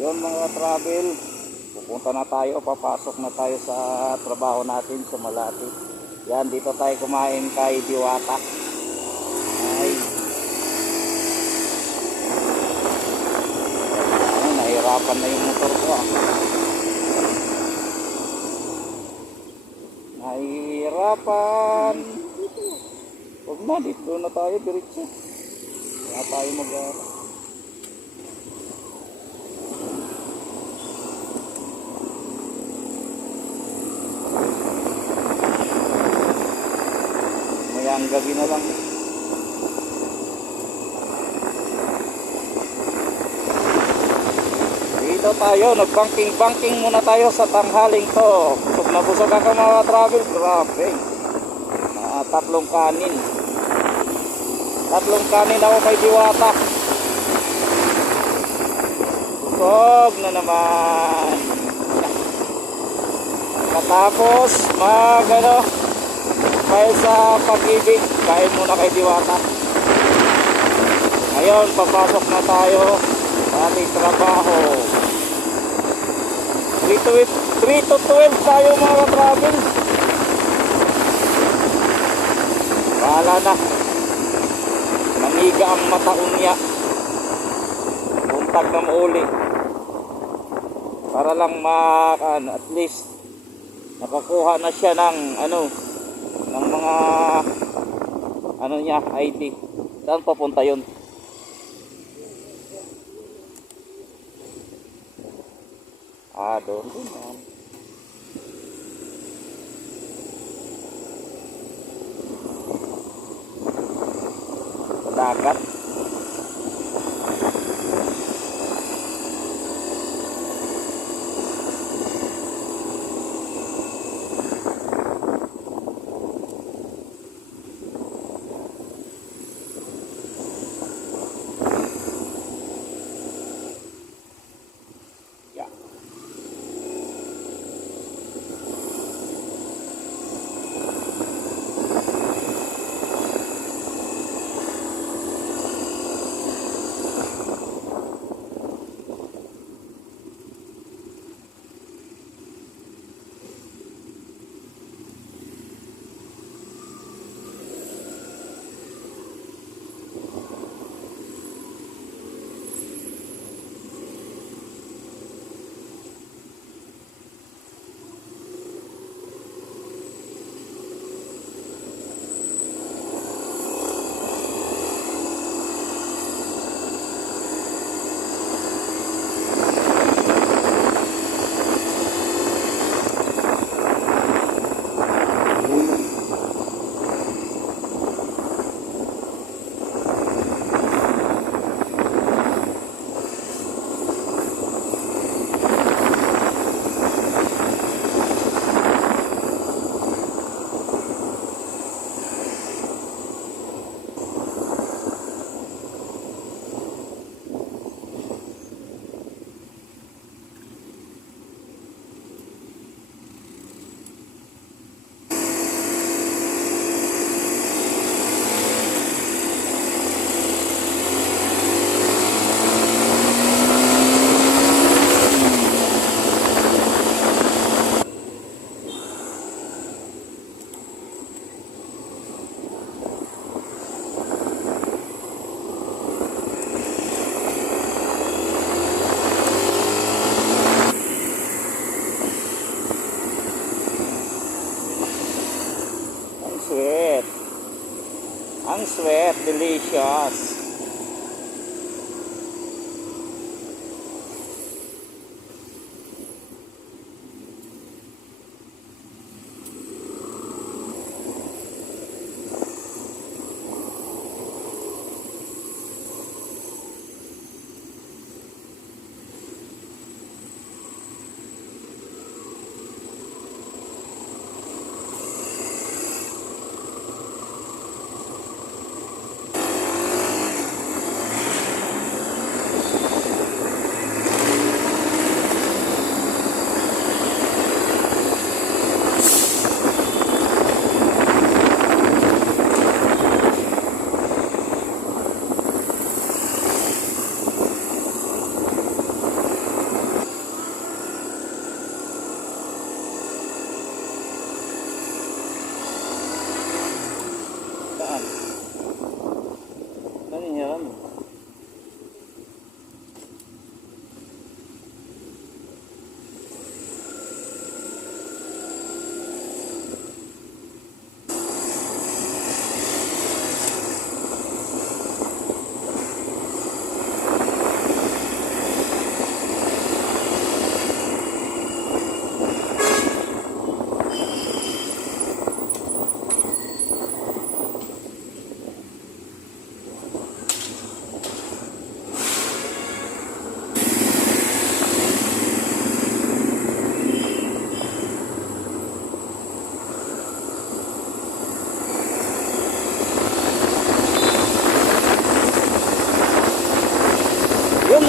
Yun mga travel, pupunta na tayo, papasok na tayo sa trabaho natin sa Malati. Yan, dito tayo kumain kay Diwata. Ay. Ay, nahirapan na yung motor ko ah. Nahihirapan. Huwag na, dito na tayo, diretso. Kaya tayo mag ah, Mayang gabi na lang. Dito tayo, nag-banking-banking muna tayo sa tanghaling to. Busog na busog ako mga travel. Grabe. Ah, tatlong kanin. Tatlong kanin ako kay Diwata. Busog na naman. Katapos, mag ano, dahil sa pag-ibig, kain muna kay Diwata. Ngayon, papasok na tayo sa ating trabaho. 3 to, 3 to 12 tayo mga travel. Bahala na. Maniga ang mataon niya. Buntag na mauli. Para lang ma, ano, at least nakakuha na siya ng ano ng mga ano niya ID saan papunta yun? Ah doon din sa dagat Ang sweet, delicious.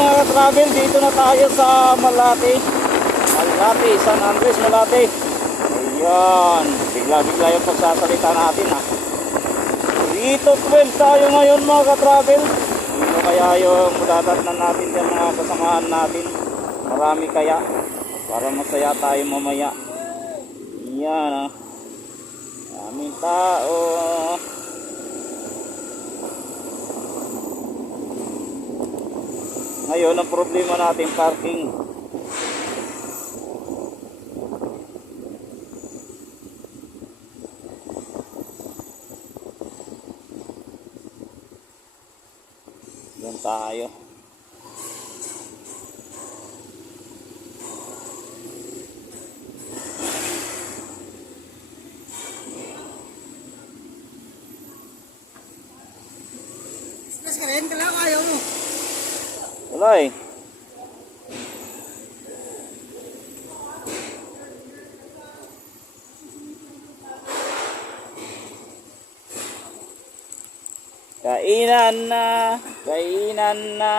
Mga ka-travel, dito na tayo sa Malate. Malate, San Andres, Malate. Ayan, bigla-bigla yung pagsasalita natin ha. Dito 12 tayo ngayon mga ka-travel. Dito kaya yung dadatnan natin dyan mga kasamahan natin. Marami kaya. Para masaya tayo mamaya. Yan ha. Daming tao. Ngayon, ang problema natin, parking. Yan tayo. Wala eh. Kainan na, kainan na.